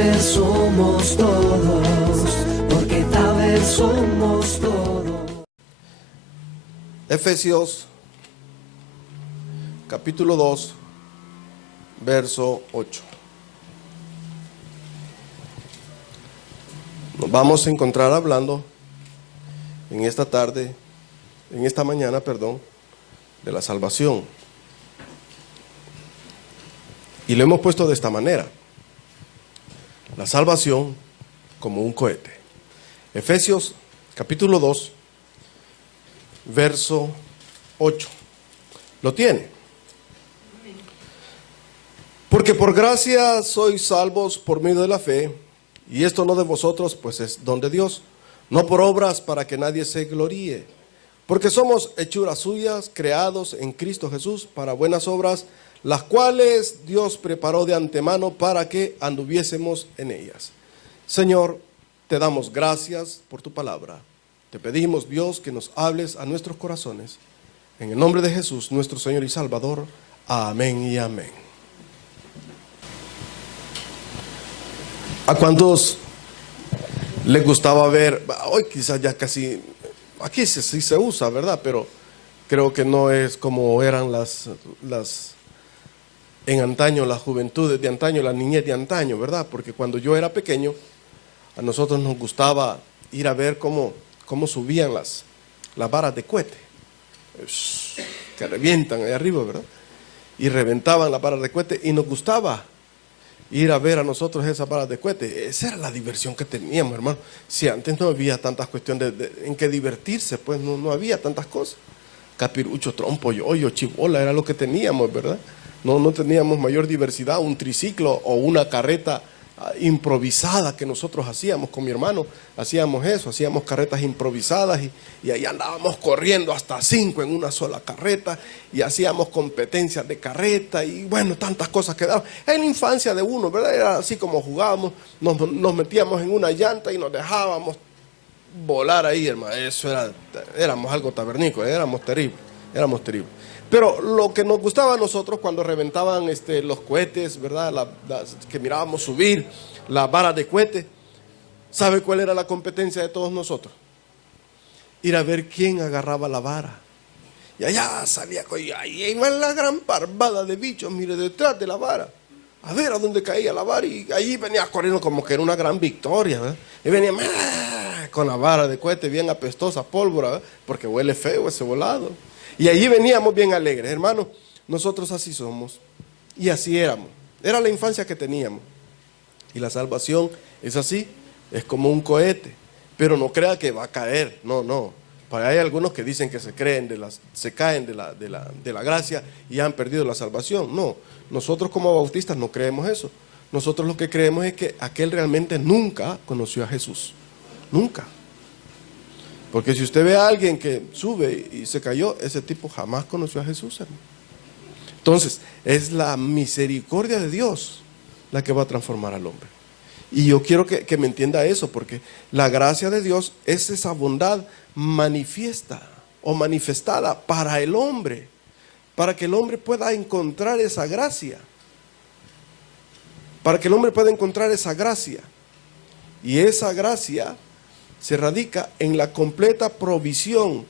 vez somos todos, porque tal vez somos todos. Efesios capítulo 2, verso 8. Nos vamos a encontrar hablando en esta tarde, en esta mañana, de la salvación. Y lo hemos puesto de esta manera: la salvación como un cohete. Efesios capítulo 2, verso 8. ¿Lo tiene? Porque por gracia sois salvos por medio de la fe, y esto no de vosotros, pues es don de Dios, no por obras para que nadie se gloríe, porque somos hechuras suyas, creados en Cristo Jesús para buenas obras, las cuales Dios preparó de antemano para que anduviésemos en ellas. Señor, te damos gracias por tu palabra. Te pedimos, Dios, que nos hables a nuestros corazones. En el nombre de Jesús, nuestro Señor y Salvador. Amén y amén. ¿A cuántos les gustaba ver? Hoy quizás ya casi, aquí sí se usa, ¿verdad? Pero creo que no es como eran las en antaño, las juventudes de antaño, la niñez de antaño, ¿verdad? Porque cuando yo era pequeño, a nosotros nos gustaba ir a ver cómo subían las varas de cohete, que revientan ahí arriba, ¿verdad? Y reventaban las varas de cohete, y nos gustaba ir a ver a nosotros esas varas de cohete. Esa era la diversión que teníamos, hermano. Si antes no había tantas cuestiones en que divertirse, pues no había tantas cosas. Capirucho, trompo, yoyo, chibola, era lo que teníamos, ¿verdad? No teníamos mayor diversidad. Un triciclo o una carreta improvisada que nosotros hacíamos con mi hermano, hacíamos eso, hacíamos carretas improvisadas y ahí andábamos corriendo hasta 5 en una sola carreta y hacíamos competencias de carreta y bueno, tantas cosas que daban. En la infancia de uno, ¿verdad? Era así como jugábamos, nos metíamos en una llanta y nos dejábamos volar ahí, hermano. Eso éramos algo tabernícola, éramos terribles. Pero lo que nos gustaba a nosotros cuando reventaban los cohetes, ¿verdad? Que mirábamos subir las varas de cohete, ¿sabe cuál era la competencia de todos nosotros? Ir a ver quién agarraba la vara. Y allá salía, y ahí iba la gran parvada de bichos, mire, detrás de la vara, a ver a dónde caía la vara, y ahí venía corriendo como que era una gran victoria, ¿verdad? Y venía con la vara de cohete bien apestosa, pólvora, ¿verdad? Porque huele feo ese volado. Y allí veníamos bien alegres, hermanos. Nosotros así somos y así éramos. Era la infancia que teníamos. Y la salvación es así, es como un cohete. Pero no crea que va a caer, no. Para hay algunos que dicen que se caen de la gracia y han perdido la salvación. No, nosotros como bautistas no creemos eso. Nosotros lo que creemos es que aquel realmente nunca conoció a Jesús. Nunca. Porque si usted ve a alguien que sube y se cayó, ese tipo jamás conoció a Jesús, hermano. Entonces, es la misericordia de Dios la que va a transformar al hombre. Y yo quiero que me entienda eso, porque la gracia de Dios es esa bondad manifiesta o manifestada para el hombre, para que el hombre pueda encontrar esa gracia. Para que el hombre pueda encontrar esa gracia. Y esa gracia se radica en la completa provisión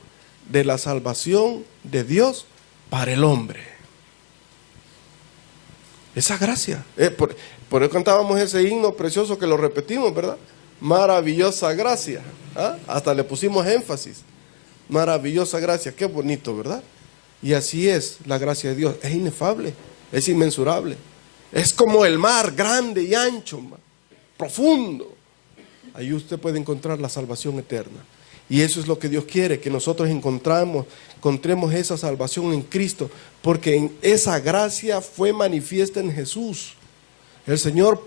de la salvación de Dios para el hombre. Esa gracia. Por eso cantábamos ese himno precioso que lo repetimos, ¿verdad? Maravillosa gracia. ¿Ah? Hasta le pusimos énfasis. Maravillosa gracia. Qué bonito, ¿verdad? Y así es la gracia de Dios. Es inefable, es inmensurable. Es como el mar, grande y ancho, profundo. Ahí usted puede encontrar la salvación eterna. Y eso es lo que Dios quiere, que nosotros encontremos esa salvación en Cristo, porque en esa gracia fue manifiesta en Jesús. El Señor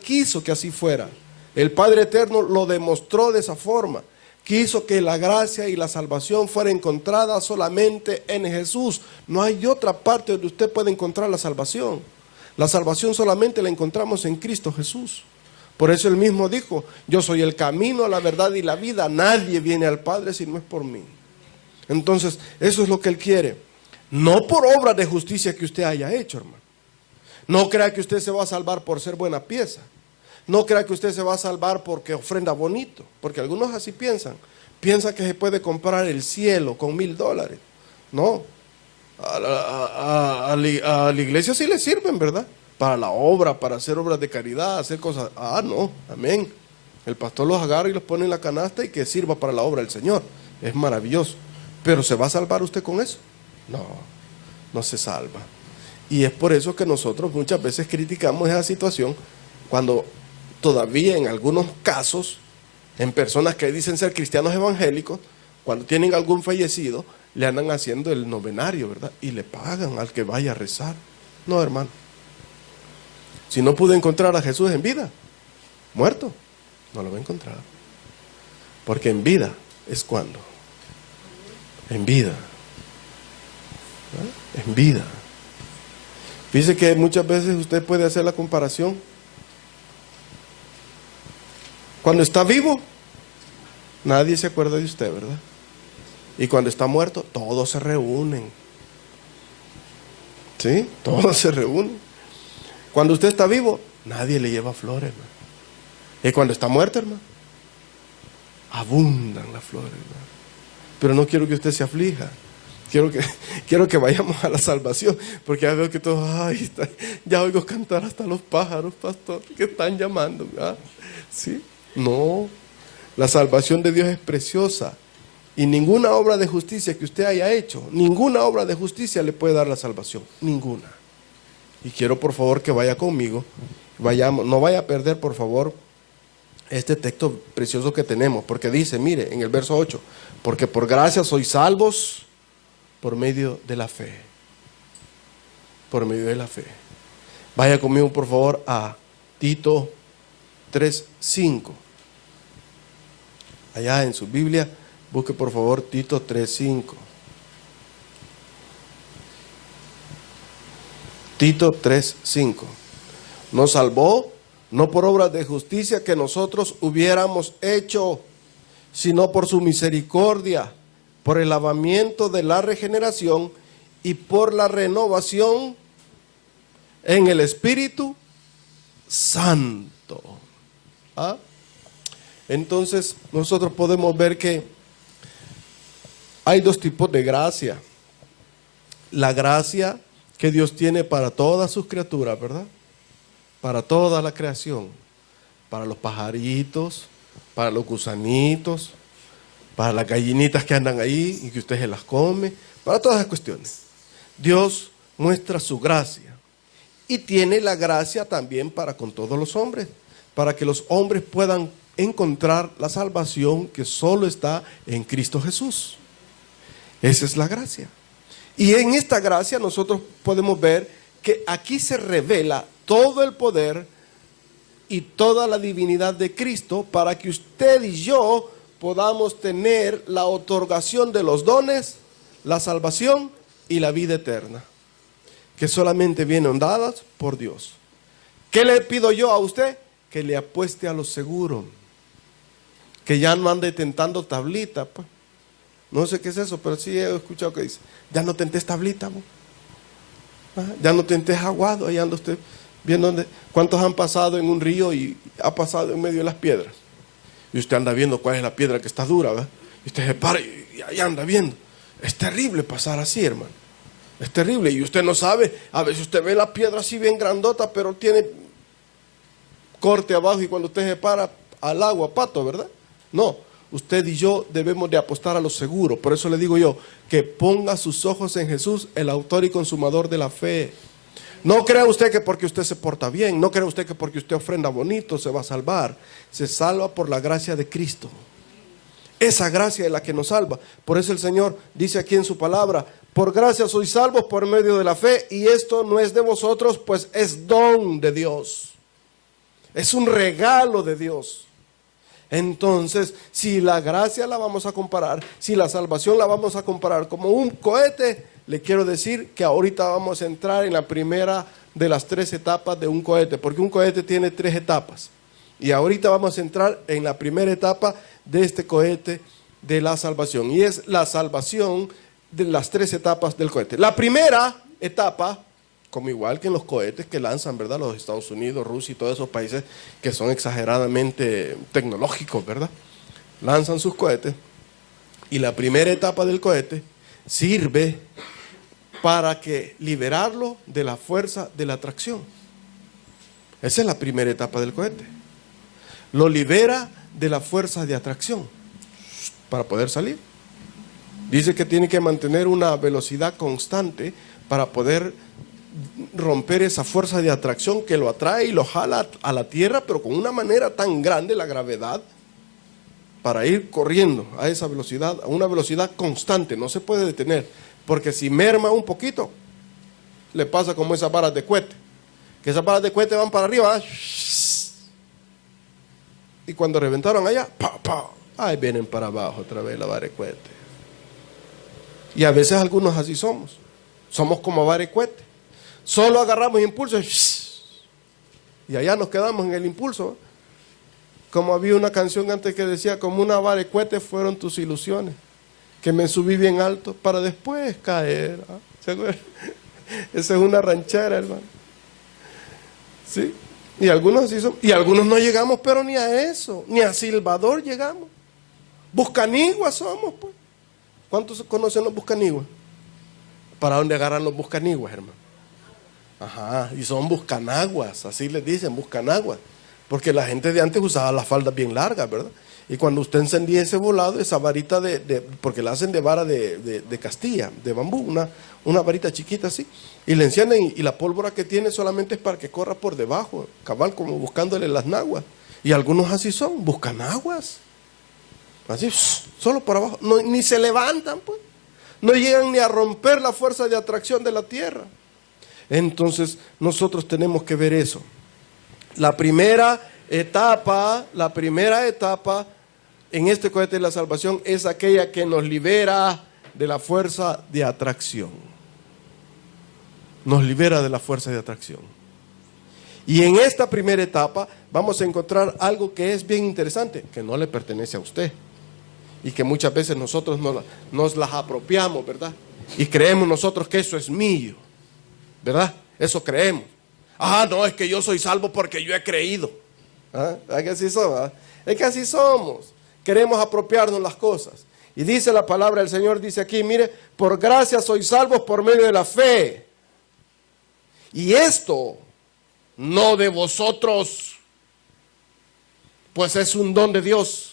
quiso que así fuera. El Padre Eterno lo demostró de esa forma. Quiso que la gracia y la salvación fuera encontrada solamente en Jesús. No hay otra parte donde usted pueda encontrar la salvación. La salvación solamente la encontramos en Cristo Jesús. Por eso él mismo dijo, yo soy el camino, la verdad y la vida. Nadie viene al Padre si no es por mí. Entonces, eso es lo que él quiere. No por obras de justicia que usted haya hecho, hermano. No crea que usted se va a salvar por ser buena pieza. No crea que usted se va a salvar porque ofrenda bonito, porque algunos así piensan. Piensan que se puede comprar el cielo con $1000. No, a la iglesia sí le sirven, ¿verdad? Para la obra, para hacer obras de caridad, hacer cosas. Ah, no, amén. El pastor los agarra y los pone en la canasta y que sirva para la obra del Señor. Es maravilloso. Pero ¿se va a salvar usted con eso? No, no se salva. Y es por eso que nosotros muchas veces criticamos esa situación cuando todavía en algunos casos, en personas que dicen ser cristianos evangélicos, cuando tienen algún fallecido, le andan haciendo el novenario, ¿verdad? Y le pagan al que vaya a rezar. No, hermano. Si no pudo encontrar a Jesús en vida, muerto, no lo va a encontrar. Porque en vida es cuando. En vida. ¿Ah? En vida. Fíjese que muchas veces usted puede hacer la comparación. Cuando está vivo, nadie se acuerda de usted, ¿verdad? Y cuando está muerto, todos se reúnen. ¿Sí? Todos se reúnen. Cuando usted está vivo, nadie le lleva flores, hermano. Y cuando está muerto, hermano, abundan las flores, hermano. Pero no quiero que usted se aflija. Quiero que vayamos a la salvación, porque ya veo que todos, ya oigo cantar hasta los pájaros, pastor, que están llamando. ¿Ah? ¿Sí? No, la salvación de Dios es preciosa y ninguna obra de justicia que usted haya hecho, ninguna obra de justicia le puede dar la salvación, ninguna. Y quiero por favor que vaya conmigo, vayamos, no vaya a perder por favor este texto precioso que tenemos, porque dice, mire, en el verso 8, porque por gracia sois salvos por medio de la fe. Por medio de la fe. Vaya conmigo por favor a Tito 3:5. Allá en su Biblia, busque por favor Tito 3:5. Tito 3:5. Nos salvó no por obras de justicia que nosotros hubiéramos hecho, sino por su misericordia, por el lavamiento de la regeneración y por la renovación en el Espíritu Santo. ¿Ah? Entonces nosotros podemos ver que hay dos tipos de gracia. La gracia que Dios tiene para todas sus criaturas, ¿verdad? Para toda la creación, para los pajaritos, para los gusanitos, para las gallinitas que andan ahí y que usted se las come, para todas las cuestiones. Dios muestra su gracia y tiene la gracia también para con todos los hombres, para que los hombres puedan encontrar la salvación que solo está en Cristo Jesús. Esa es la gracia. Y en esta gracia nosotros podemos ver que aquí se revela todo el poder y toda la divinidad de Cristo para que usted y yo podamos tener la otorgación de los dones, la salvación y la vida eterna, que solamente vienen dadas por Dios. ¿Qué le pido yo a usted? Que le apueste a lo seguro, que ya no ande tentando tablita, pues. No sé qué es eso, pero sí he escuchado que dice, ya no tentés tablita, ya no tentés aguado, ahí anda usted viendo cuántos han pasado en un río y ha pasado en medio de las piedras. Y usted anda viendo cuál es la piedra que está dura, ¿verdad? Y usted se para y ahí anda viendo. Es terrible pasar así, hermano. Es terrible. Y usted no sabe, a veces usted ve la piedra así bien grandota, pero tiene corte abajo y cuando usted se para al agua, pato, ¿verdad? No, usted y yo debemos de apostar a lo seguro. Por eso le digo yo, que ponga sus ojos en Jesús, el autor y consumador de la fe. No crea usted que porque usted se porta bien, no crea usted que porque usted ofrenda bonito se va a salvar. Se salva por la gracia de Cristo. Esa gracia es la que nos salva. Por eso el Señor dice aquí en su palabra, por gracia sois salvos por medio de la fe, y esto no es de vosotros, pues es don de Dios. Es un regalo de Dios. Entonces, si la gracia la vamos a comparar, si la salvación la vamos a comparar como un cohete, le quiero decir que ahorita vamos a entrar en la primera de las 3 etapas de un cohete, porque un cohete tiene 3 etapas. Y ahorita vamos a entrar en la primera etapa de este cohete de la salvación, y es la salvación de las 3 etapas del cohete. La primera etapa Como igual que en los cohetes que lanzan, ¿verdad? Los Estados Unidos, Rusia y todos esos países que son exageradamente tecnológicos, ¿verdad? Lanzan sus cohetes y la primera etapa del cohete sirve para que liberarlo de la fuerza de la atracción. Esa es la primera etapa del cohete. Lo libera de la fuerza de atracción para poder salir. Dice que tiene que mantener una velocidad constante para poder romper esa fuerza de atracción que lo atrae y lo jala a la tierra, pero con una manera tan grande, la gravedad, para ir corriendo a esa velocidad, a una velocidad constante, no se puede detener, porque si merma un poquito, le pasa como esas varas de cohete, que esas varas de cohete van para arriba, y cuando reventaron allá, ahí vienen para abajo otra vez la vara de cohete. Y a veces algunos así somos como vara de cohete. Solo agarramos impulso y allá nos quedamos en el impulso. Como había una canción antes que decía, como una vara de cohete fueron tus ilusiones, que me subí bien alto para después caer. ¿Se acuerdan? Esa es una ranchera, hermano. ¿Sí? Y algunos así son. Y algunos no llegamos, pero ni a eso, ni a Silvador llegamos. Buscaniguas somos, pues. ¿Cuántos conocen los buscaniguas? ¿Para dónde agarran los buscaniguas, hermano? Ajá, y son buscanaguas, así les dicen, buscanaguas. Porque la gente de antes usaba las faldas bien largas, ¿verdad? Y cuando usted encendía ese volado, esa varita porque la hacen de vara de Castilla, de bambú, una varita chiquita así, y le encienden y la pólvora que tiene solamente es para que corra por debajo, cabal, como buscándole las naguas. Y algunos así son, buscanaguas. Así, solo por abajo, no, ni se levantan, pues. No llegan ni a romper la fuerza de atracción de la tierra. Entonces, nosotros tenemos que ver eso. La primera etapa en este cohete de la salvación es aquella que nos libera de la fuerza de atracción. Nos libera de la fuerza de atracción. Y en esta primera etapa vamos a encontrar algo que es bien interesante, que no le pertenece a usted. Y que muchas veces nosotros nos las apropiamos, ¿verdad? Y creemos nosotros que eso es mío, ¿verdad? Eso creemos. No, es que yo soy salvo porque yo he creído. Es que así somos, es que así somos. Queremos apropiarnos las cosas. Y dice la palabra del Señor, dice aquí, mire, por gracia sois salvos por medio de la fe. Y esto no de vosotros, pues es un don de Dios.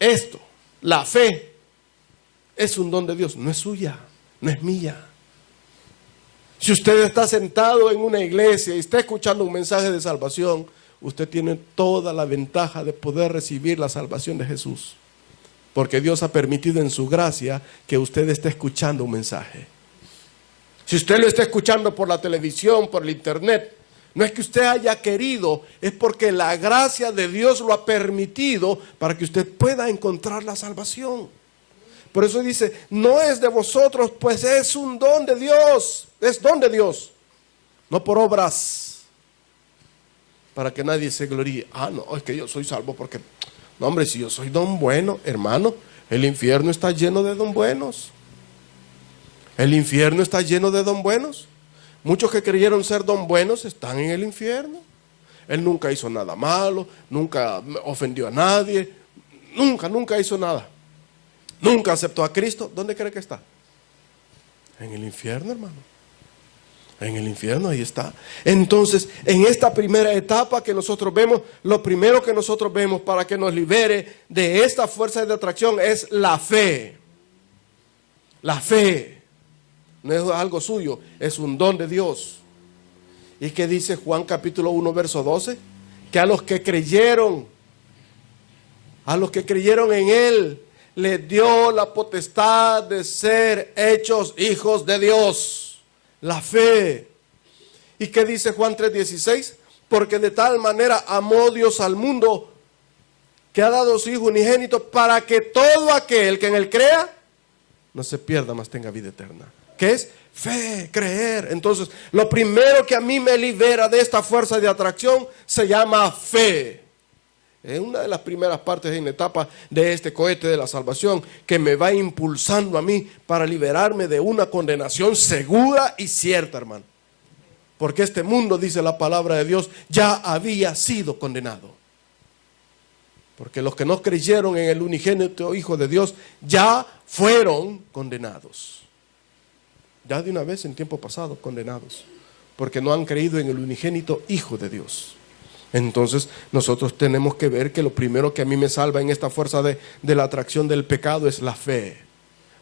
Esto, la fe, es un don de Dios, no es suya, no es mía. Si usted está sentado en una iglesia y está escuchando un mensaje de salvación, usted tiene toda la ventaja de poder recibir la salvación de Jesús. Porque Dios ha permitido en su gracia que usted esté escuchando un mensaje. Si usted lo está escuchando por la televisión, por el internet, no es que usted haya querido, es porque la gracia de Dios lo ha permitido para que usted pueda encontrar la salvación. Por eso dice, no es de vosotros, pues es un don de Dios, es don de Dios, no por obras, para que nadie se gloríe. No, es que yo soy salvo porque, no hombre, si yo soy don bueno, hermano, el infierno está lleno de don buenos. El infierno está lleno de don buenos. Muchos que creyeron ser don buenos están en el infierno. Él nunca hizo nada malo, nunca ofendió a nadie, nunca hizo nada. Nunca aceptó a Cristo. ¿Dónde cree que está? En el infierno, hermano. En el infierno, ahí está. Entonces, en esta primera etapa que nosotros vemos, lo primero que nosotros vemos para que nos libere de esta fuerza de atracción es la fe. La fe. No es algo suyo, es un don de Dios. ¿Y qué dice Juan capítulo 1, verso 12? Que a los que creyeron en Él, les dio la potestad de ser hechos hijos de Dios. La fe. ¿Y qué dice Juan 3:16? Porque de tal manera amó Dios al mundo, que ha dado su Hijo unigénito, para que todo aquel que en Él crea, no se pierda, mas tenga vida eterna. ¿Qué es? Fe, creer. Entonces, lo primero que a mí me libera de esta fuerza de atracción se llama fe. Es una de las primeras partes en la etapa de este cohete de la salvación que me va impulsando a mí para liberarme de una condenación segura y cierta, hermano. Porque este mundo, dice la palabra de Dios, ya había sido condenado. Porque los que no creyeron en el unigénito Hijo de Dios ya fueron condenados. Ya de una vez en tiempo pasado condenados. Porque no han creído en el unigénito Hijo de Dios. Entonces nosotros tenemos que ver que lo primero que a mí me salva en esta fuerza de la atracción del pecado es la fe.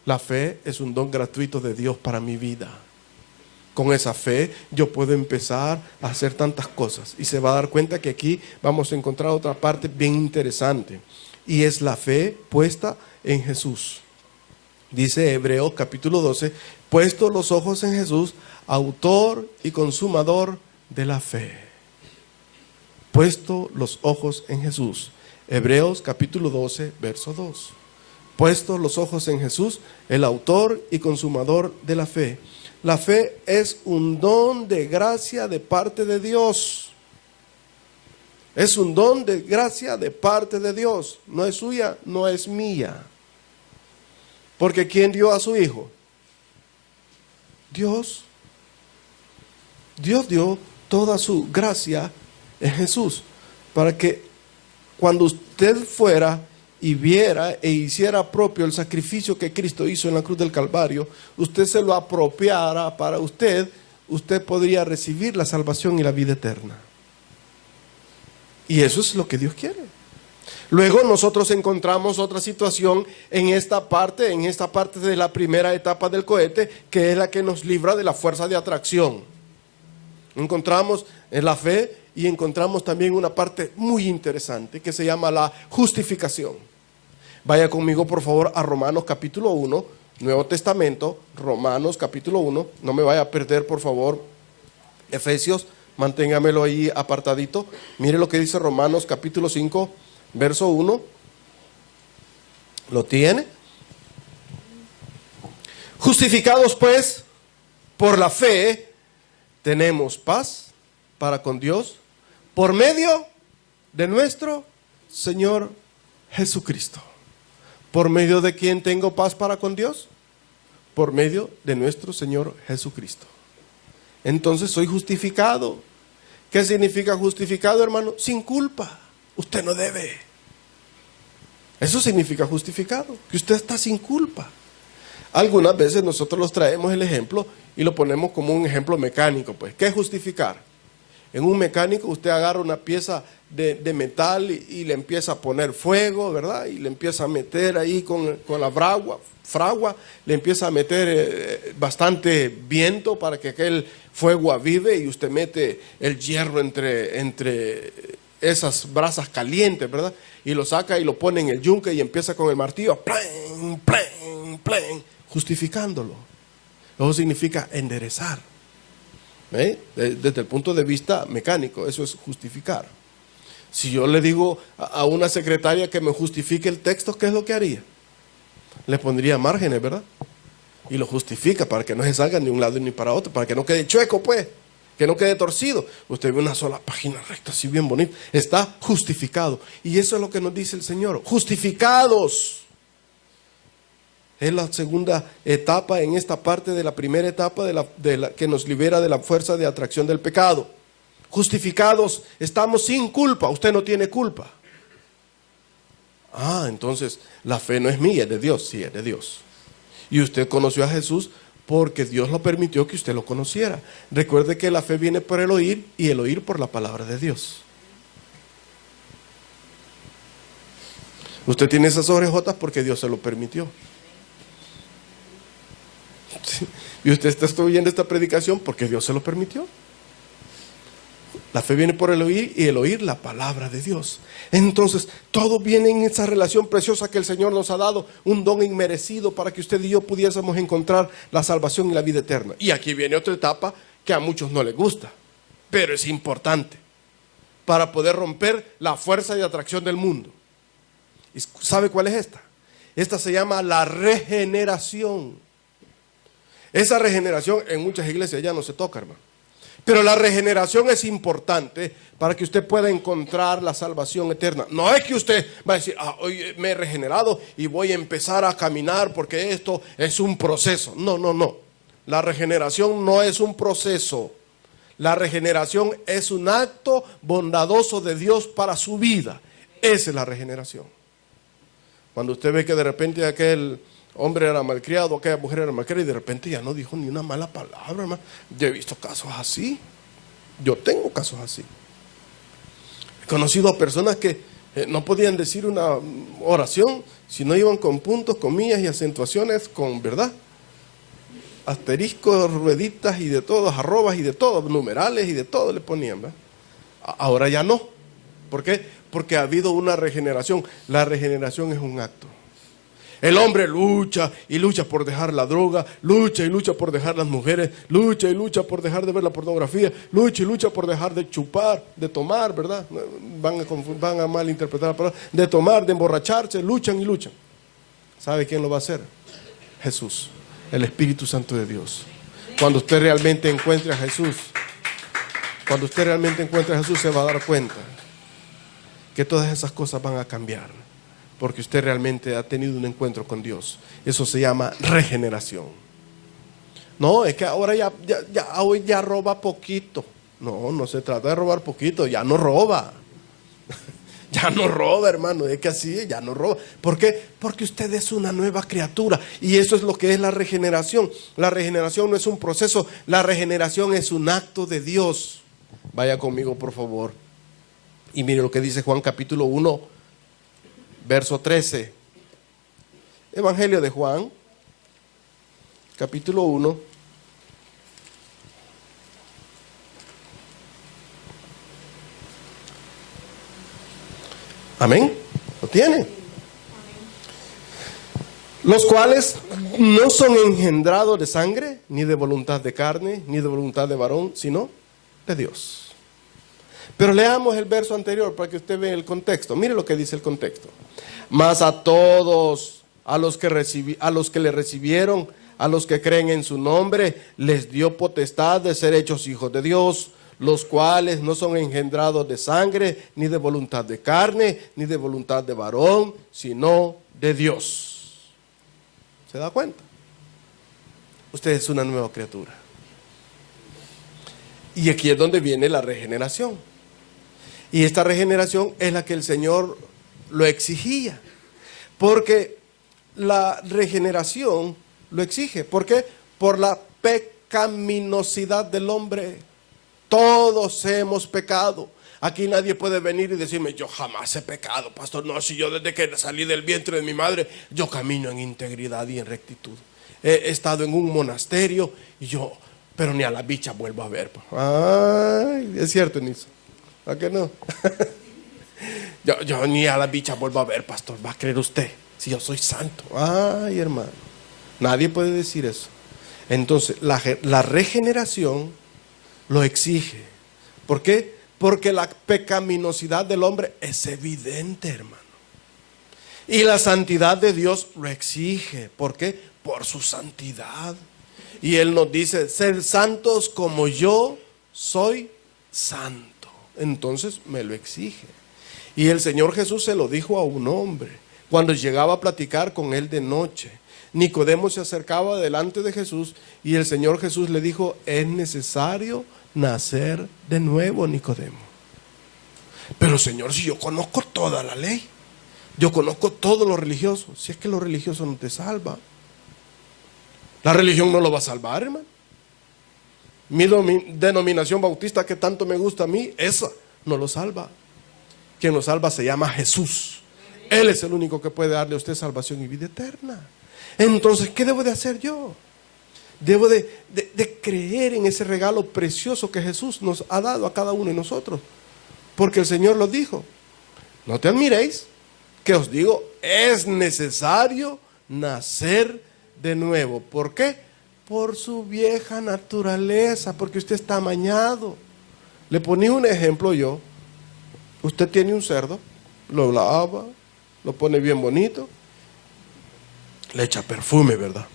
La fe es un don gratuito de Dios para mi vida. Con esa fe yo puedo empezar a hacer tantas cosas. Y se va a dar cuenta que aquí vamos a encontrar otra parte bien interesante. Y es la fe puesta en Jesús. Dice Hebreos capítulo 12, puesto los ojos en Jesús, autor y consumador de la fe. Puesto los ojos en Jesús. Hebreos capítulo 12, verso 2. Puesto los ojos en Jesús, el autor y consumador de la fe. La fe es un don de gracia de parte de Dios. Es un don de gracia de parte de Dios. No es suya, no es mía. Porque ¿quién dio a su Hijo? Dios. Dios dio toda su gracia en Jesús. Para que cuando usted fuera y viera e hiciera propio el sacrificio que Cristo hizo en la cruz del Calvario, usted se lo apropiara para usted, usted podría recibir la salvación y la vida eterna. Y eso es lo que Dios quiere. Luego nosotros encontramos otra situación en esta parte de la primera etapa del cohete, que es la que nos libra de la fuerza de atracción. Encontramos en la fe y encontramos también una parte muy interesante que se llama la justificación. Vaya conmigo por favor a Romanos capítulo 1, Nuevo Testamento, Romanos capítulo 1, no me vaya a perder por favor Efesios, manténgamelo ahí apartadito. Mire lo que dice Romanos capítulo 5, verso 1, ¿lo tiene? Justificados pues por la fe, tenemos paz para con Dios por medio de nuestro Señor Jesucristo. ¿Por medio de quién tengo paz para con Dios? Por medio de nuestro Señor Jesucristo. Entonces soy justificado. ¿Qué significa justificado, hermano? Sin culpa. Usted no debe. Eso significa justificado, que usted está sin culpa. Algunas veces nosotros los traemos el ejemplo y lo ponemos como un ejemplo mecánico. Pues, ¿qué es justificar? En un mecánico usted agarra una pieza de metal y le empieza a poner fuego, ¿verdad? Y le empieza a meter ahí con la fragua, le empieza a meter bastante viento para que aquel fuego avive y usted mete el hierro entre esas brasas calientes, ¿verdad? Y lo saca y lo pone en el yunque y empieza con el martillo, ¡plen, plen, plen!, justificándolo. Eso significa enderezar. Desde el punto de vista mecánico, eso es justificar. Si yo le digo a una secretaria que me justifique el texto, ¿qué es lo que haría? Le pondría márgenes, ¿verdad? Y lo justifica para que no se salga ni un lado ni para otro, para que no quede chueco, pues, que no quede torcido. Usted ve una sola página recta, así bien bonita. Está justificado. Y eso es lo que nos dice el Señor. Justificados. Es la segunda etapa en esta parte de la primera etapa que nos libera de la fuerza de atracción del pecado. Justificados, estamos sin culpa, usted no tiene culpa. Entonces la fe no es mía, es de Dios. Sí, es de Dios. Y usted conoció a Jesús porque Dios lo permitió que usted lo conociera. Recuerde que la fe viene por el oír y el oír por la palabra de Dios. Usted tiene esas orejotas porque Dios se lo permitió. Y usted está oyendo esta predicación porque Dios se lo permitió. La fe viene por el oír y el oír la palabra de Dios. Entonces, todo viene en esa relación preciosa que el Señor nos ha dado, un don inmerecido para que usted y yo pudiésemos encontrar la salvación y la vida eterna. Y aquí viene otra etapa que a muchos no les gusta, pero es importante para poder romper la fuerza de atracción del mundo. ¿Y sabe cuál es esta? Esta se llama la regeneración. Esa regeneración en muchas iglesias ya no se toca, hermano. Pero la regeneración es importante para que usted pueda encontrar la salvación eterna. No es que usted va a decir, hoy me he regenerado y voy a empezar a caminar porque esto es un proceso. No, no, no. La regeneración no es un proceso. La regeneración es un acto bondadoso de Dios para su vida. Esa es la regeneración. Cuando usted ve que de repente aquel hombre era malcriado, aquella mujer era malcriada y de repente ya no dijo ni una mala palabra, hermano. Yo he visto casos así. Yo tengo casos así. He conocido a personas que no podían decir una oración si no iban con puntos, comillas y acentuaciones con verdad. Asteriscos, rueditas y de todo, arrobas y de todo, numerales y de todo le ponían, ¿verdad? Ahora ya no. ¿Por qué? Porque ha habido una regeneración. La regeneración es un acto. El hombre lucha y lucha por dejar la droga, lucha y lucha por dejar las mujeres, lucha y lucha por dejar de ver la pornografía, lucha y lucha por dejar de chupar, de tomar, ¿verdad? Van a malinterpretar la palabra, de tomar, de emborracharse, luchan y luchan. ¿Sabe quién lo va a hacer? Jesús, el Espíritu Santo de Dios. Cuando usted realmente encuentre a Jesús, se va a dar cuenta que todas esas cosas van a cambiar. Porque usted realmente ha tenido un encuentro con Dios. Eso se llama regeneración. No, es que ahora hoy ya roba poquito. No, no se trata de robar poquito, ya no roba. Ya no roba, hermano, es que así, ya no roba. ¿Por qué? Porque usted es una nueva criatura. Y eso es lo que es la regeneración. La regeneración no es un proceso, la regeneración es un acto de Dios. Vaya conmigo, por favor. Y mire lo que dice Juan capítulo 1. Verso 13, Evangelio de Juan, capítulo 1, amén, ¿lo tiene? Los cuales no son engendrados de sangre, ni de voluntad de carne, ni de voluntad de varón, sino de Dios. Pero leamos el verso anterior para que usted vea el contexto. Mire lo que dice el contexto. Mas a todos, a los que le recibieron, a los que creen en su nombre, les dio potestad de ser hechos hijos de Dios, los cuales no son engendrados de sangre, ni de voluntad de carne, ni de voluntad de varón, sino de Dios. ¿Se da cuenta? Usted es una nueva criatura. Y aquí es donde viene la regeneración. Y esta regeneración es la que el Señor lo exigía. Porque la regeneración lo exige. ¿Por qué? Por la pecaminosidad del hombre. Todos hemos pecado. Aquí nadie puede venir y decirme, yo jamás he pecado, pastor. No, si yo desde que salí del vientre de mi madre, yo camino en integridad y en rectitud. He estado en un monasterio y pero ni a la bicha vuelvo a ver. Ay, es cierto, Niso. ¿A qué no? yo ni a la bicha vuelvo a ver, pastor. ¿Va a creer usted si yo soy santo? Ay, hermano. Nadie puede decir eso. Entonces, la regeneración lo exige. ¿Por qué? Porque la pecaminosidad del hombre es evidente, hermano. Y la santidad de Dios lo exige. ¿Por qué? Por su santidad. Y Él nos dice, sed santos como yo soy santo. Entonces me lo exige. Y el Señor Jesús se lo dijo a un hombre cuando llegaba a platicar con él de noche. Nicodemo se acercaba delante de Jesús y el Señor Jesús le dijo, es necesario nacer de nuevo, Nicodemo. Pero Señor, si yo conozco toda la ley, yo conozco todo lo religioso. Si es que lo religioso no te salva, la religión no lo va a salvar, hermano. Mi denominación bautista que tanto me gusta a mí, esa no lo salva. Quien lo salva se llama Jesús. Él es el único que puede darle a usted salvación y vida eterna. Entonces, ¿qué debo de hacer yo? Debo de creer en ese regalo precioso que Jesús nos ha dado a cada uno de nosotros. Porque el Señor lo dijo. No te admiréis, que os digo, es necesario nacer de nuevo. ¿Por qué? Por su vieja naturaleza, porque usted está amañado. Le ponía un ejemplo yo. Usted tiene un cerdo, lo lava, lo pone bien bonito, le echa perfume, ¿verdad?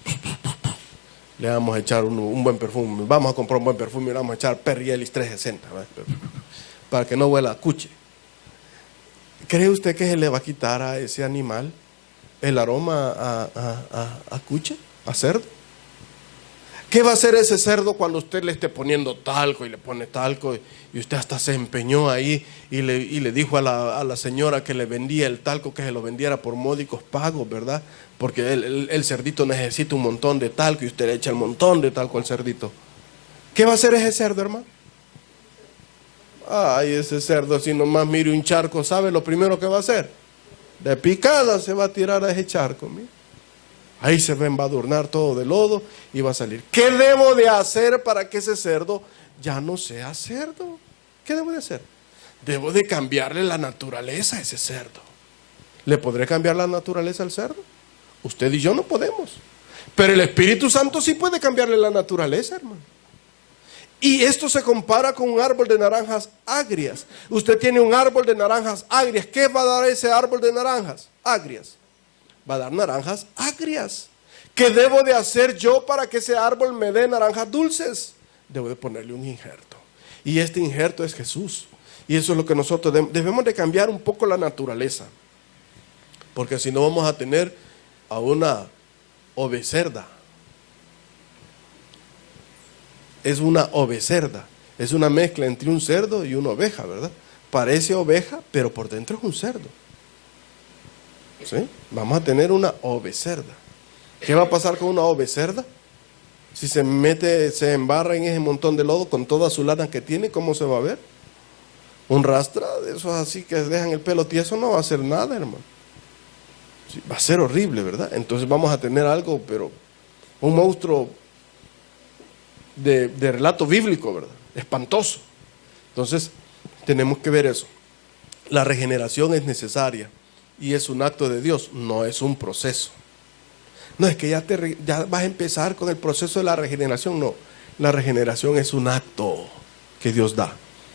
Le vamos a echar un buen perfume. Vamos a comprar un buen perfume y le vamos a echar Perrielis 360, ¿verdad? para que no huela a cuche. ¿Cree usted que se le va a quitar a ese animal el aroma a cuche, a cerdo? ¿Qué va a hacer ese cerdo cuando usted le esté poniendo talco y le pone talco y usted hasta se empeñó ahí y le dijo a la señora que le vendía el talco que se lo vendiera por módicos pagos, ¿verdad? Porque el cerdito necesita un montón de talco y usted le echa el montón de talco al cerdito. ¿Qué va a hacer ese cerdo, hermano? Ay, ese cerdo, si nomás mire un charco, ¿sabe lo primero que va a hacer? De picada se va a tirar a ese charco, mire. Ahí se va a embadurnar todo de lodo y va a salir. ¿Qué debo de hacer para que ese cerdo ya no sea cerdo? ¿Qué debo de hacer? Debo de cambiarle la naturaleza a ese cerdo. ¿Le podré cambiar la naturaleza al cerdo? Usted y yo no podemos. Pero el Espíritu Santo sí puede cambiarle la naturaleza, hermano. Y esto se compara con un árbol de naranjas agrias. Usted tiene un árbol de naranjas agrias. ¿Qué va a dar ese árbol de naranjas agrias? Va a dar naranjas agrias. ¿Qué debo de hacer yo para que ese árbol me dé naranjas dulces? Debo de ponerle un injerto. Y este injerto es Jesús. Y eso es lo que nosotros debemos de cambiar un poco la naturaleza. Porque si no vamos a tener a una ovecerda. Es una ovecerda. Es una mezcla entre un cerdo y una oveja, ¿verdad? Parece oveja, pero por dentro es un cerdo. ¿Sí? Vamos a tener una ovecerda. ¿Qué va a pasar con una ovecerda? Si se mete, se embarra en ese montón de lodo con toda su lana que tiene, ¿cómo se va a ver? Un rastra de esos así que dejan el pelo tieso no va a hacer nada, hermano. Sí, va a ser horrible, ¿verdad? Entonces vamos a tener algo, pero un monstruo de relato bíblico, ¿verdad? Espantoso. Entonces tenemos que ver eso. La regeneración es necesaria. Y es un acto de Dios, no es un proceso. No es que ya vas a empezar con el proceso de la regeneración, no. La regeneración es un acto que Dios da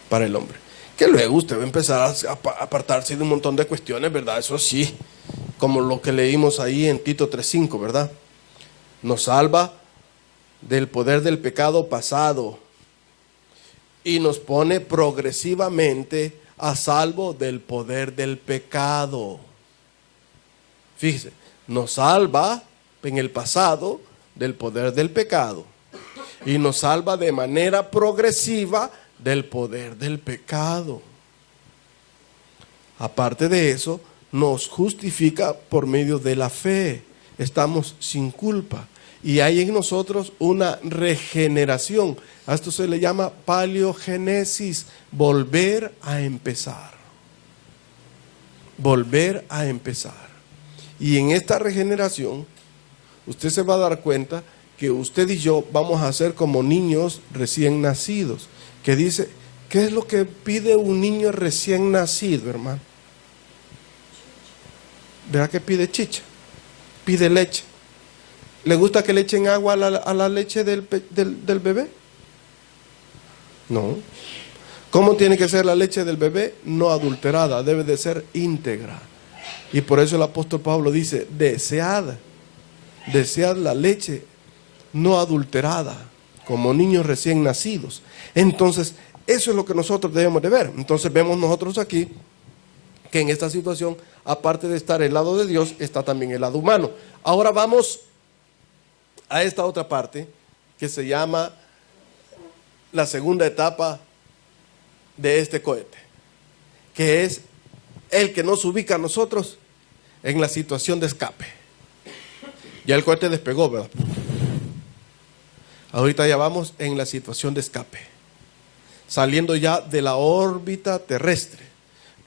para el hombre. Que luego usted va a empezar a apartarse de un montón de cuestiones, ¿verdad? Eso sí, como lo que leímos ahí en Tito 3:5, ¿verdad? Nos salva del poder del pecado pasado y nos pone progresivamente a salvo del poder del pecado. Fíjese, nos salva en el pasado del poder del pecado y nos salva de manera progresiva del poder del pecado. Aparte de eso, nos justifica por medio de la fe. Estamos sin culpa y hay en nosotros una regeneración. A esto se le llama paleogénesis, volver a empezar. Volver a empezar. Y en esta regeneración, usted se va a dar cuenta que usted y yo vamos a ser como niños recién nacidos. Que dice, ¿qué es lo que pide un niño recién nacido, hermano? ¿Verdad que pide chicha? Pide leche. ¿Le gusta que le echen agua a la leche del bebé? No. ¿Cómo tiene que ser la leche del bebé? No adulterada, debe de ser íntegra. Y por eso el apóstol Pablo dice, desead la leche no adulterada, como niños recién nacidos. Entonces, eso es lo que nosotros debemos de ver. Entonces vemos nosotros aquí, que en esta situación, aparte de estar el lado de Dios, está también el lado humano. Ahora vamos a esta otra parte, que se llama la segunda etapa de este cohete, que es el que nos ubica a nosotros en la situación de escape. Ya el cohete despegó, ¿verdad? Ahorita ya vamos en la situación de escape, saliendo ya de la órbita terrestre,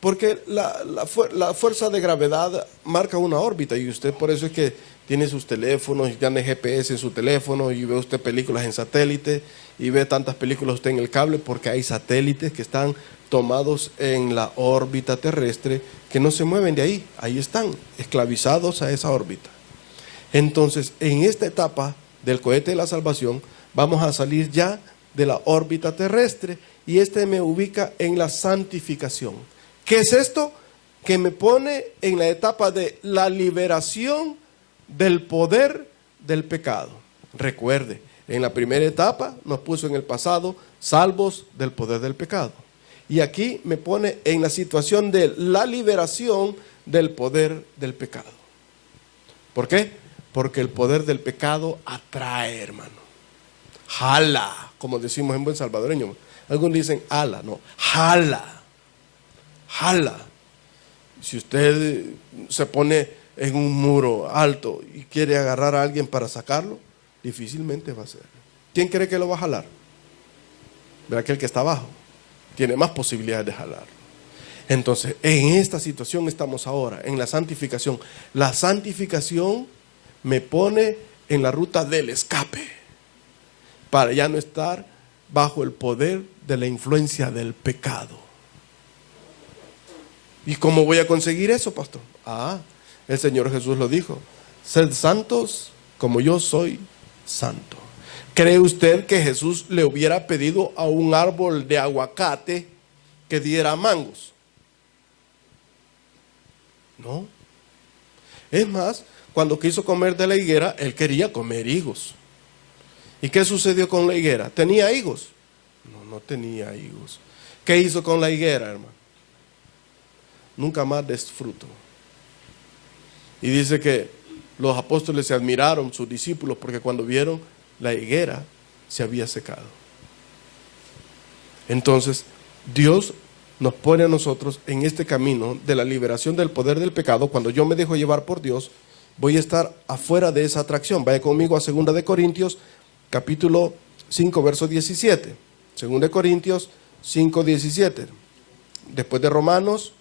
porque la fuerza de gravedad marca una órbita y usted por eso es que tiene sus teléfonos y tiene GPS en su teléfono y ve usted películas en satélite y ve tantas películas usted en el cable porque hay satélites que están tomados en la órbita terrestre que no se mueven de ahí, ahí están esclavizados a esa órbita. Entonces, en esta etapa del cohete de la salvación, vamos a salir ya de la órbita terrestre y me ubica en la santificación. ¿Qué es esto? Que me pone en la etapa de la liberación del poder del pecado. Recuerde, en la primera etapa nos puso en el pasado salvos del poder del pecado. Y aquí me pone en la situación de la liberación del poder del pecado. ¿Por qué? Porque el poder del pecado atrae, hermano. Jala, como decimos en buen salvadoreño. Algunos dicen ala, no, jala. Jala. Si usted se pone en un muro alto y quiere agarrar a alguien para sacarlo, difícilmente va a ser. ¿Quién cree que lo va a jalar? Verá que el que está abajo tiene más posibilidades de jalar. Entonces, en esta situación estamos ahora, en la santificación. La santificación me pone en la ruta del escape, para ya no estar bajo el poder de la influencia del pecado. ¿Y cómo voy a conseguir eso, pastor? El Señor Jesús lo dijo: sed santos como yo soy santo. ¿Cree usted que Jesús le hubiera pedido a un árbol de aguacate que diera mangos? No. Es más, cuando quiso comer de la higuera, él quería comer higos. ¿Y qué sucedió con la higuera? ¿Tenía higos? No tenía higos. ¿Qué hizo con la higuera, hermano? Nunca más des fruto. Y dice que los apóstoles se admiraron, sus discípulos, porque cuando vieron la higuera se había secado. Entonces, Dios nos pone a nosotros en este camino de la liberación del poder del pecado. Cuando yo me dejo llevar por Dios, voy a estar afuera de esa atracción. Vaya conmigo a 2 de Corintios, capítulo 5, verso 17. 2 de Corintios 5, 17. Después de Romanos,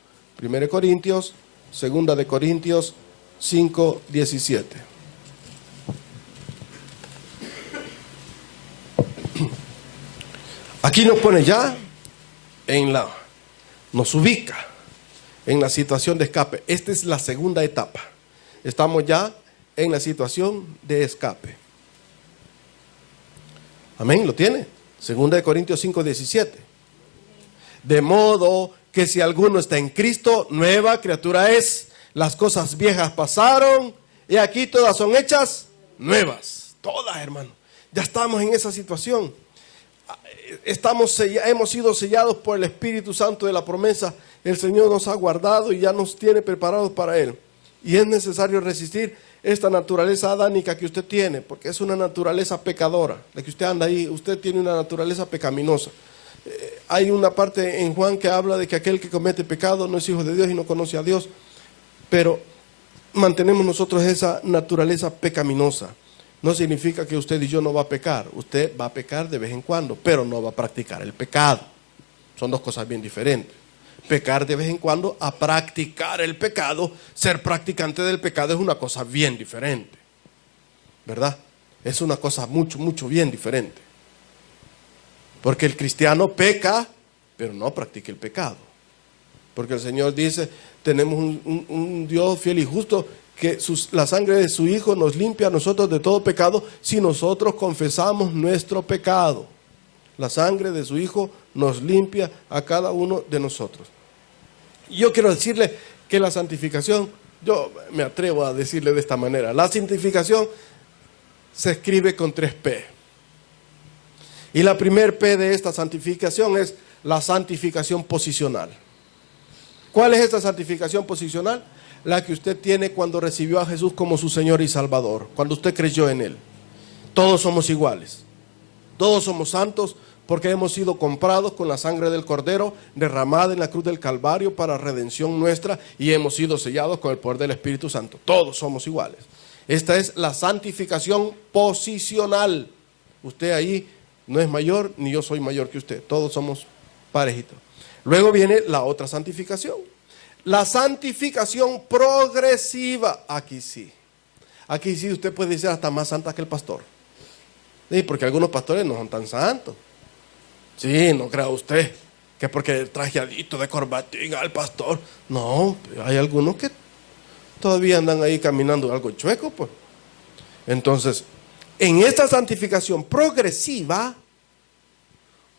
1 Corintios, 2 de Corintios 5, 17. Aquí nos pone ya nos ubica en la situación de escape. Esta es la segunda etapa. Estamos ya en la situación de escape. Amén, ¿lo tiene? 2 de Corintios 5, 17. De modo que si alguno está en Cristo, nueva criatura es. Las cosas viejas pasaron y aquí todas son hechas nuevas. Todas, hermano. Ya estamos en esa situación. Hemos sido sellados por el Espíritu Santo de la promesa. El Señor nos ha guardado y ya nos tiene preparados para Él. Y es necesario resistir esta naturaleza adánica que usted tiene, porque es una naturaleza pecadora. La que usted anda ahí, usted tiene una naturaleza pecaminosa. Hay una parte en Juan que habla de que aquel que comete pecado no es hijo de Dios y no conoce a Dios. Pero mantenemos nosotros esa naturaleza pecaminosa. No significa que usted y yo no va a pecar. Usted va a pecar de vez en cuando, pero no va a practicar el pecado. Son dos cosas bien diferentes. Pecar de vez en cuando a practicar el pecado, ser practicante del pecado es una cosa bien diferente. ¿Verdad? Es una cosa mucho bien diferente. Porque el cristiano peca, pero no practica el pecado. Porque el Señor dice, tenemos un Dios fiel y justo, que la sangre de su Hijo nos limpia a nosotros de todo pecado si nosotros confesamos nuestro pecado. La sangre de su Hijo nos limpia a cada uno de nosotros. Y yo quiero decirle que la santificación, yo me atrevo a decirle de esta manera, la santificación se escribe con 3 P. Y la primer P de esta santificación es la santificación posicional. ¿Cuál es esta santificación posicional? La que usted tiene cuando recibió a Jesús como su Señor y Salvador, cuando usted creyó en Él. Todos somos iguales, todos somos santos porque hemos sido comprados con la sangre del Cordero derramada en la cruz del Calvario para redención nuestra y hemos sido sellados con el poder del Espíritu Santo. Todos somos iguales. Esta es la santificación posicional. Usted ahí no es mayor ni yo soy mayor que usted, todos somos parejitos. Luego viene la otra santificación. La santificación progresiva. Aquí sí usted puede ser hasta más santa que el pastor. Sí, porque algunos pastores no son tan santos. Sí, no crea usted que porque trajeadito de corbatín al pastor. No, hay algunos que todavía andan ahí caminando algo chueco, pues. Entonces, en esta santificación progresiva,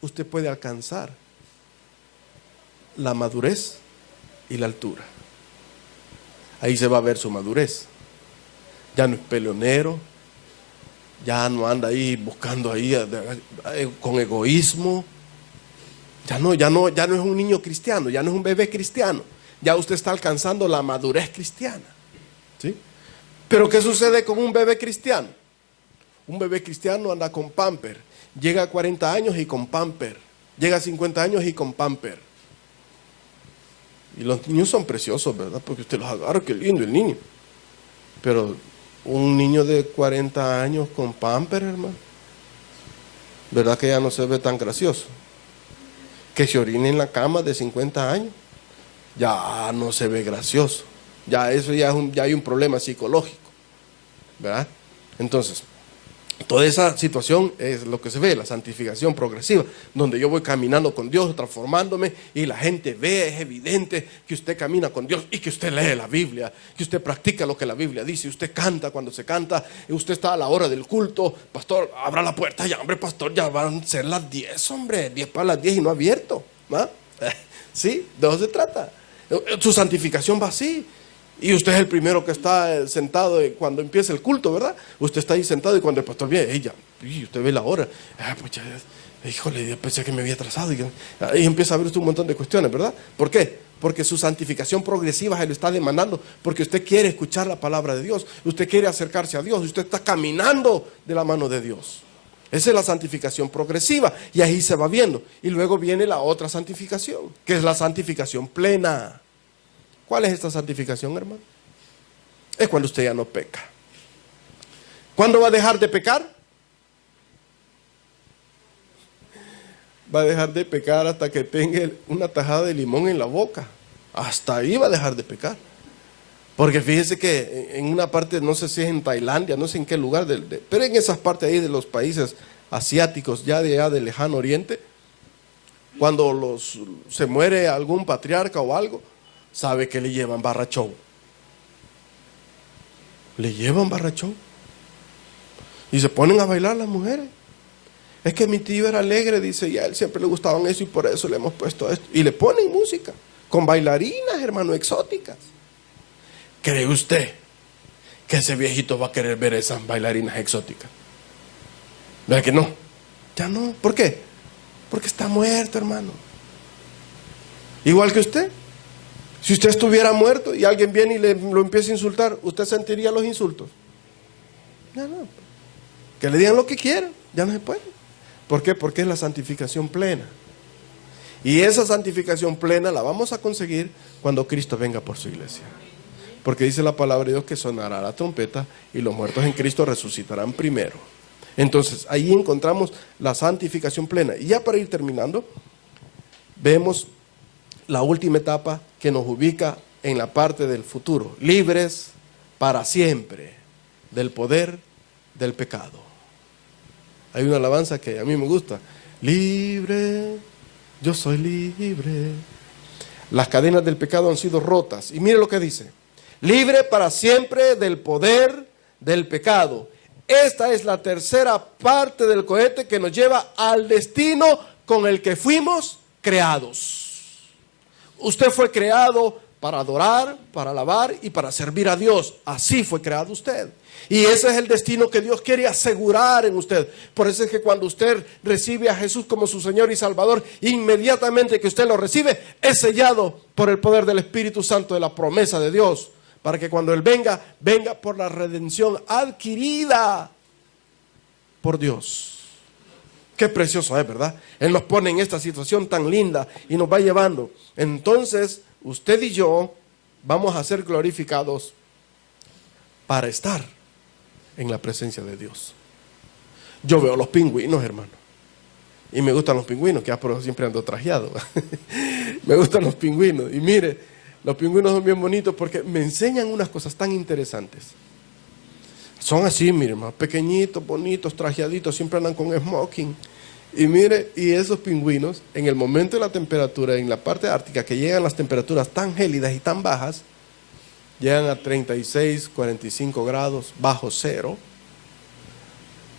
usted puede alcanzar la madurez y la altura. Ahí se va a ver su madurez. Ya no es peleonero, ya no anda ahí buscando ahí con egoísmo, Ya no es un niño cristiano, ya no es un bebé cristiano. Ya usted está alcanzando la madurez cristiana. ¿Sí? Pero ¿qué sucede con un bebé cristiano? Un bebé cristiano anda con pamper. Llega a 40 años y con pamper. Llega a 50 años y con pamper. Y los niños son preciosos, ¿verdad? Porque usted los agarra, qué lindo el niño. Pero un niño de 40 años con pamper, hermano, ¿verdad que ya no se ve tan gracioso? Que se orine en la cama de 50 años, ya no se ve gracioso. Ya eso ya hay un problema psicológico, ¿verdad? Entonces, toda esa situación es lo que se ve, la santificación progresiva, donde yo voy caminando con Dios, transformándome, y la gente ve, es evidente que usted camina con Dios y que usted lee la Biblia, que usted practica lo que la Biblia dice, usted canta cuando se canta, y usted está a la hora del culto. Pastor, abra la puerta ya, hombre, pastor, ya van a ser las 10, hombre, 10 para las 10 y no ha abierto, ¿va? Sí, de eso se trata. Su santificación va así. Y usted es el primero que está sentado cuando empieza el culto, ¿verdad? Usted está ahí sentado y cuando el pastor viene, ella, usted ve la hora. Pues ya, híjole, yo pensé que me había atrasado. Y empieza a ver usted un montón de cuestiones, ¿verdad? ¿Por qué? Porque su santificación progresiva se lo está demandando, porque usted quiere escuchar la palabra de Dios, usted quiere acercarse a Dios, usted está caminando de la mano de Dios. Esa es la santificación progresiva y ahí se va viendo. Y luego viene la otra santificación, que es la santificación plena. ¿Cuál es esta santificación, hermano? Es cuando usted ya no peca. ¿Cuándo va a dejar de pecar? Va a dejar de pecar hasta que tenga una tajada de limón en la boca. Hasta ahí va a dejar de pecar. Porque fíjese que en una parte, no sé si es en Tailandia, no sé en qué lugar, pero en esas partes ahí de los países asiáticos, ya del lejano oriente, cuando se muere algún patriarca o algo, sabe que le llevan barrachón. Le llevan barrachón. Y se ponen a bailar las mujeres. Es que mi tío era alegre, dice, y a él siempre le gustaban eso y por eso le hemos puesto esto. Y le ponen música, con bailarinas, hermano, exóticas. ¿Cree usted que ese viejito va a querer ver esas bailarinas exóticas? ¿Verdad que no? Ya no. ¿Por qué? Porque está muerto, hermano. Igual que usted. Si usted estuviera muerto y alguien viene y lo empieza a insultar, ¿usted sentiría los insultos? Ya no. Que le digan lo que quieran, ya no se puede. ¿Por qué? Porque es la santificación plena. Y esa santificación plena la vamos a conseguir cuando Cristo venga por su iglesia. Porque dice la palabra de Dios que sonará la trompeta y los muertos en Cristo resucitarán primero. Entonces, ahí encontramos la santificación plena. Y ya para ir terminando, vemos la última etapa que nos ubica en la parte del futuro, libres para siempre del poder del pecado. Hay una alabanza que a mí me gusta, libre, yo soy libre. Las cadenas del pecado han sido rotas. Y mire lo que dice, libre para siempre del poder del pecado. Esta es la tercera parte del cohete que nos lleva al destino con el que fuimos creados. Usted fue creado para adorar, para alabar y para servir a Dios. Así fue creado usted. Y ese es el destino que Dios quiere asegurar en usted. Por eso es que cuando usted recibe a Jesús como su Señor y Salvador, inmediatamente que usted lo recibe, es sellado por el poder del Espíritu Santo de la promesa de Dios. Para que cuando Él venga, venga por la redención adquirida por Dios. Qué precioso es, ¿verdad? Él nos pone en esta situación tan linda y nos va llevando. Entonces, usted y yo vamos a ser glorificados para estar en la presencia de Dios. Yo veo los pingüinos, hermano. Y me gustan los pingüinos, que ya por eso siempre ando trajeado. Me gustan los pingüinos. Y mire, los pingüinos son bien bonitos porque me enseñan unas cosas tan interesantes. Son así, mire, más pequeñitos, bonitos, trajeaditos, siempre andan con smoking. Y mire, y esos pingüinos, en el momento de la temperatura, en la parte ártica, que llegan las temperaturas tan gélidas y tan bajas, llegan a 36, 45 grados, bajo cero.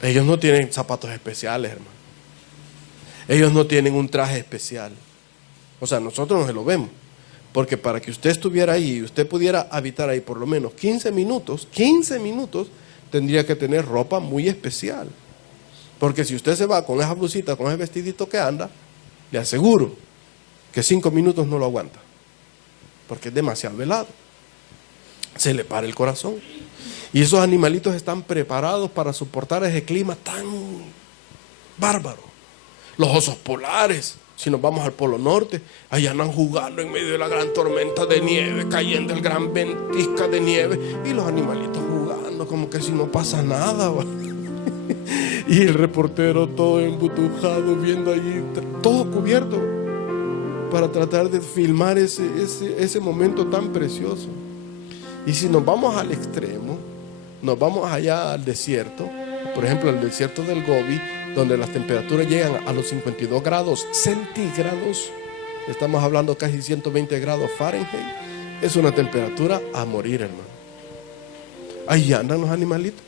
Ellos no tienen zapatos especiales, hermano. Ellos no tienen un traje especial. O sea, nosotros no se lo vemos. Porque para que usted estuviera ahí y usted pudiera habitar ahí por lo menos 15 minutos, tendría que tener ropa muy especial. Porque si usted se va con esa blusita, con ese vestidito que anda, le aseguro que 5 minutos no lo aguanta, porque es demasiado helado. Se le para el corazón. Y esos animalitos están preparados para soportar ese clima tan bárbaro. Los osos polares, si nos vamos al Polo Norte, allá andan jugando en medio de la gran tormenta de nieve, cayendo el gran ventisca de nieve, y los animalitos jugando como que si no pasa nada, ¿va? Y el reportero todo embutujado, viendo allí, todo cubierto, para tratar de filmar ese momento tan precioso. Y si nos vamos al extremo, nos vamos allá al desierto, por ejemplo al desierto del Gobi, donde las temperaturas llegan a los 52 grados centígrados, estamos hablando casi 120 grados Fahrenheit, es una temperatura a morir, hermano. Ahí andan los animalitos,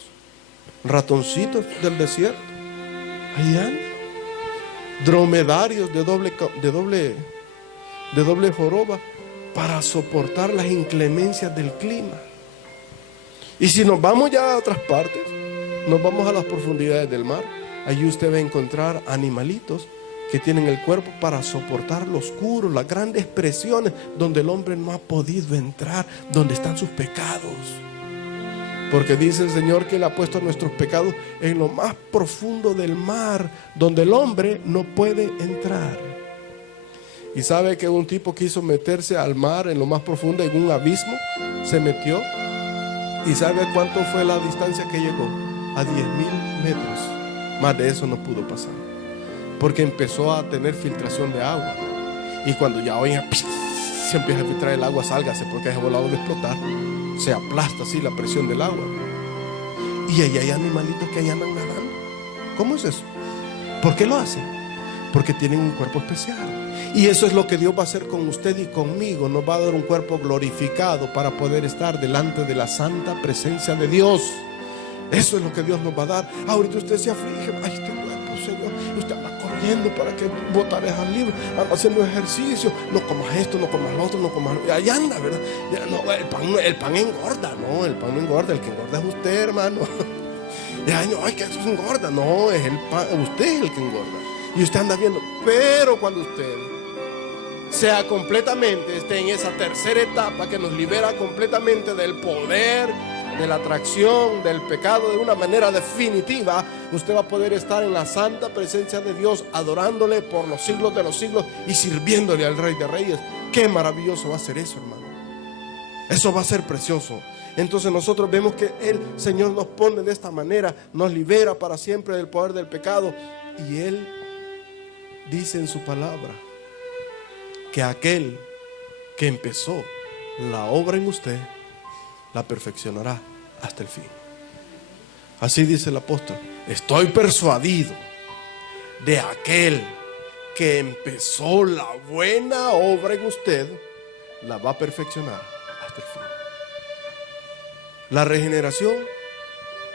ratoncitos del desierto, ahí andan, dromedarios de doble joroba, para soportar las inclemencias del clima. Y si nos vamos ya a otras partes, nos vamos a las profundidades del mar, allí usted va a encontrar animalitos que tienen el cuerpo para soportar lo oscuro, las grandes presiones donde el hombre no ha podido entrar, donde están sus pecados. Porque dice el Señor que Él ha puesto nuestros pecados en lo más profundo del mar, donde el hombre no puede entrar. Y sabe que un tipo quiso meterse al mar en lo más profundo, en un abismo, se metió. ¿Y sabe cuánto fue la distancia que llegó? A 10.000 metros. Más de eso no pudo pasar, porque empezó a tener filtración de agua. Y cuando ya oiga, se empieza a filtrar el agua, sálgase, porque es volado de explotar. Se aplasta así la presión del agua. Y ahí hay animalitos que ahí andan nadando. ¿Cómo es eso? ¿Por qué lo hacen? Porque tienen un cuerpo especial. Y eso es lo que Dios va a hacer con usted y conmigo. Nos va a dar un cuerpo glorificado para poder estar delante de la santa presencia de Dios. Eso es lo que Dios nos va a dar. Ahorita usted se aflige, ay, este cuerpo, Señor, usted anda corriendo para que botar al libro, anda haciendo ejercicio, no comas esto, no comas lo otro, no comas, ahí anda, ¿verdad? Ya, no, el pan engorda, no, el pan no engorda, el que engorda es usted, hermano. Ya, no, ay, que eso engorda, no, es el pan, usted es el que engorda. Y usted anda viendo, pero cuando usted sea completamente, esté en esa tercera etapa que nos libera completamente del poder, de la atracción, del pecado de una manera definitiva, usted va a poder estar en la santa presencia de Dios, adorándole por los siglos de los siglos y sirviéndole al Rey de Reyes. Qué maravilloso va a ser eso, hermano. Eso va a ser precioso. Entonces nosotros vemos que el Señor nos pone de esta manera, nos libera para siempre del poder del pecado, y Él dice en su palabra que aquel que empezó la obra en usted la perfeccionará hasta el fin. Así dice el apóstol: estoy persuadido de aquel que empezó la buena obra en usted, la va a perfeccionar hasta el fin. La regeneración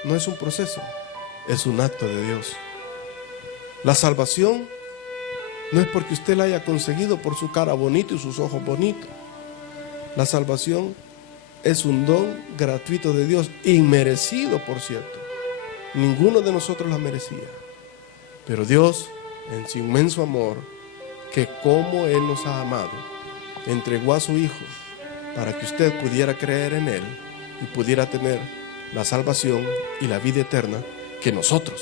no es un proceso, es un acto de Dios. La salvación no es porque usted la haya conseguido por su cara bonita y sus ojos bonitos. La salvación es un don gratuito de Dios, inmerecido, por cierto. Ninguno de nosotros la merecía. Pero Dios, en su inmenso amor, que como Él nos ha amado, entregó a su Hijo para que usted pudiera creer en Él y pudiera tener la salvación y la vida eterna que nosotros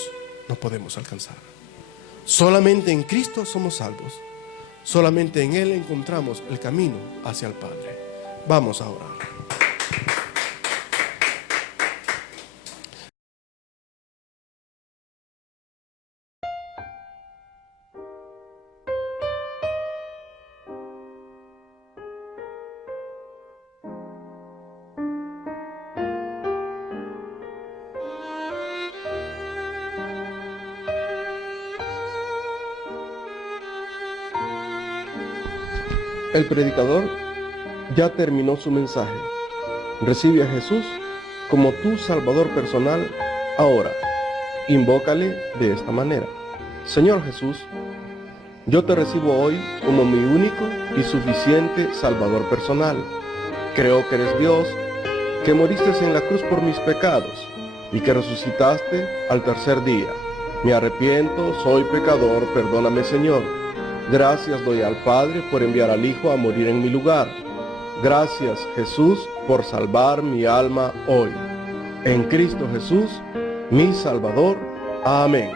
no podemos alcanzar. Solamente en Cristo somos salvos. Solamente en Él encontramos el camino hacia el Padre. Vamos a orar. El predicador ya terminó su mensaje. Recibe a Jesús como tu Salvador personal ahora. Invócale de esta manera: Señor Jesús, yo te recibo hoy como mi único y suficiente Salvador personal. Creo que eres Dios, que moriste en la cruz por mis pecados y que resucitaste al tercer día. Me arrepiento, soy pecador, perdóname, Señor. Gracias doy al Padre por enviar al Hijo a morir en mi lugar. Gracias, Jesús, por salvar mi alma hoy. En Cristo Jesús, mi Salvador. Amén.